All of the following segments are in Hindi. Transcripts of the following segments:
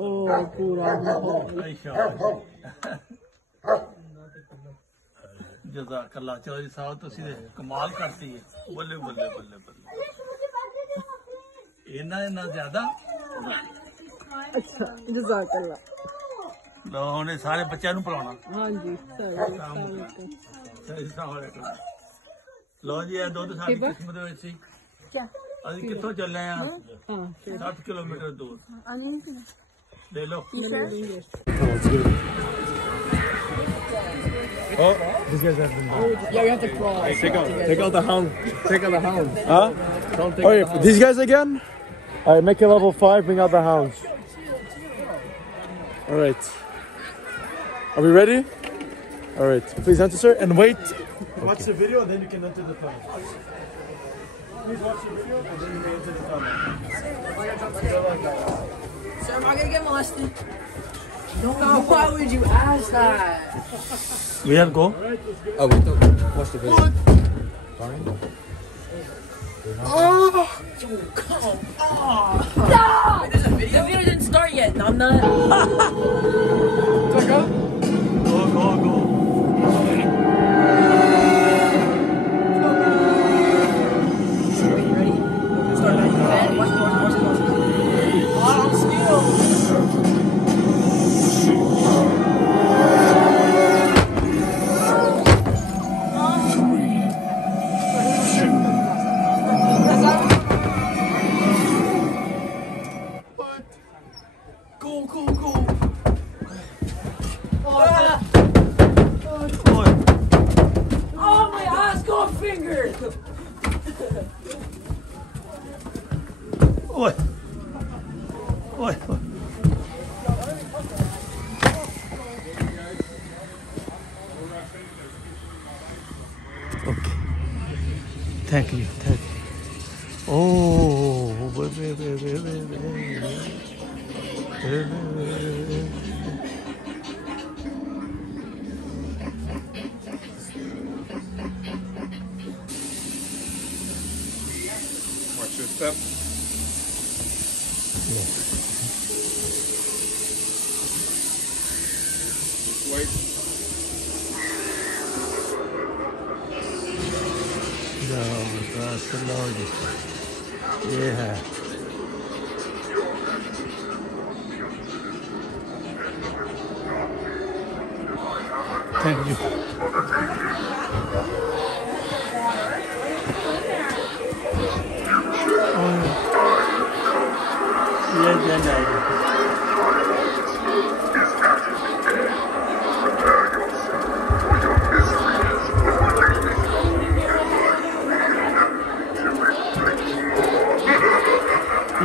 पूरा जज़ाकल्लाह। चलो जी साहब तुसी कमाल करती है। बल्ले बल्ले बल्ले बल्ले इन्ना ज्यादा। अच्छा जज़ाकल्लाह। लो उन्हें सारे बच्चों को पिलाना। हाँ जी लो जी दुध सारी किस्मत सी। अभी कितों चले हैं 7 किलोमीटर दूर। ले लो। Oh, these guys have been. Yeah, you have to crawl. Hey, take out the hound. Take out the hound. Huh? Don't take Oh, out yeah, the hound. these guys again? Alright, make it level 5, bring out the hounds. Alright. Are we ready? Alright, please enter, sir, and wait. Watch the video, and then you can enter the tunnel. Please watch the video, and then you may enter the tunnel. Sir, am I gonna get molested? No, why would you ask that? Where go? Oh, wait, watch the video. Fine. Oh, come on. No! There's a video? The video didn't start yet. No, I'm not. Do I go? Go. Ready? Start back. Watch the watch. Oh, I'm still. Go. Oh, my ass got fingered. Oi. Okay. Thank you. Oh, Watch your step. Just wait. ये है। Thank you. ये जन आएगा।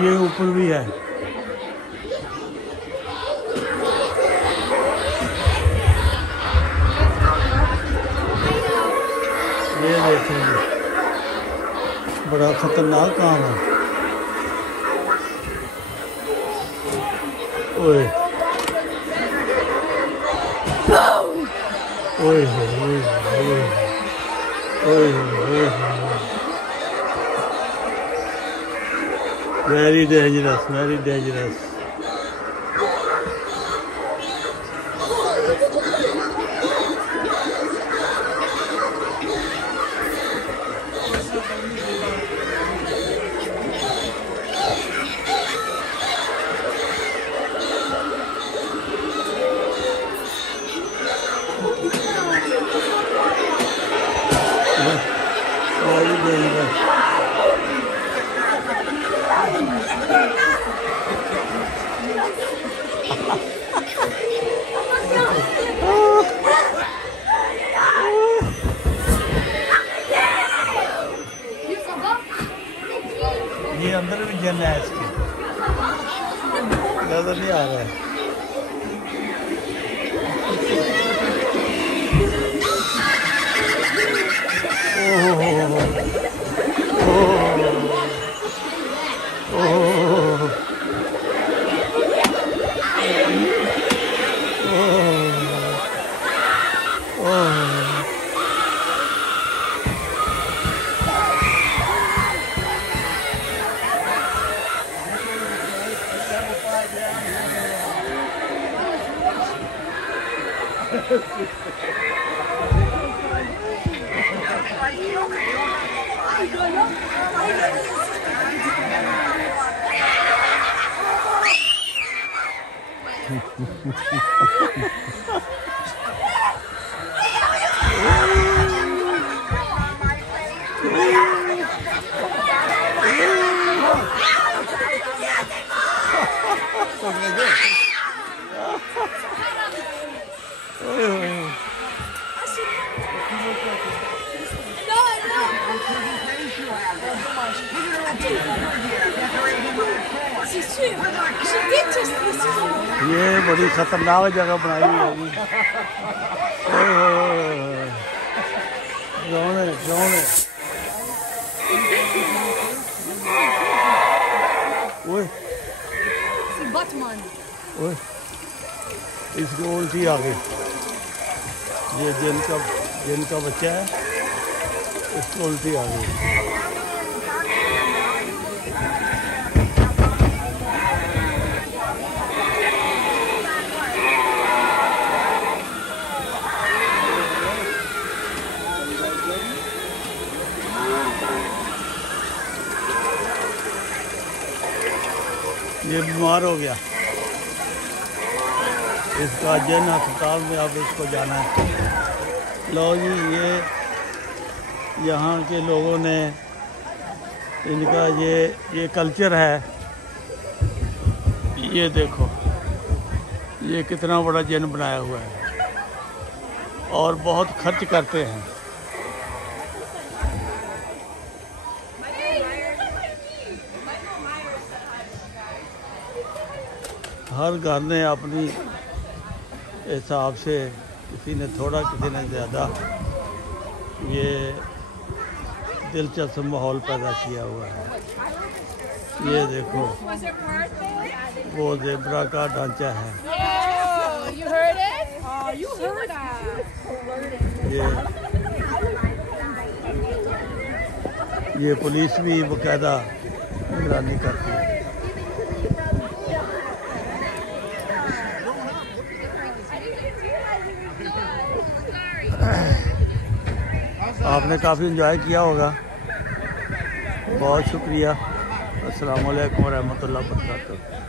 ये ऊपर भी है। ये देखेंगे बड़ा खतरनाक काम है। ओए very dangerous. ये अंदर भी जन है इसके, नजर नहीं आ रहा है। ये बड़ी खतरनाक जगह बनाई हुई होगी। ओए इसकी उल्टी आ गई। ये जिनका बच्चा है इसको उल्टी आ गई। ये बीमार हो गया, इसका जन अस्पताल में अब इसको जाना है। लो जी, ये यहाँ के लोगों ने इनका ये कल्चर है। ये देखो ये कितना बड़ा जन बनाया हुआ है और बहुत खर्च करते हैं। हर घर ने अपनी हिसाब से, किसी ने थोड़ा किसी ने ज़्यादा, ये दिलचस्प माहौल पैदा किया हुआ है। ये देखो वो ज़ेब्रा का ढांचा है। ये पुलिस भी बाकायदा निगरानी करती है। आपने काफ़ी एंजॉय किया होगा। बहुत शुक्रिया। अस्सलाम वालेकुम रहमतुल्लाह वबरकातुहू।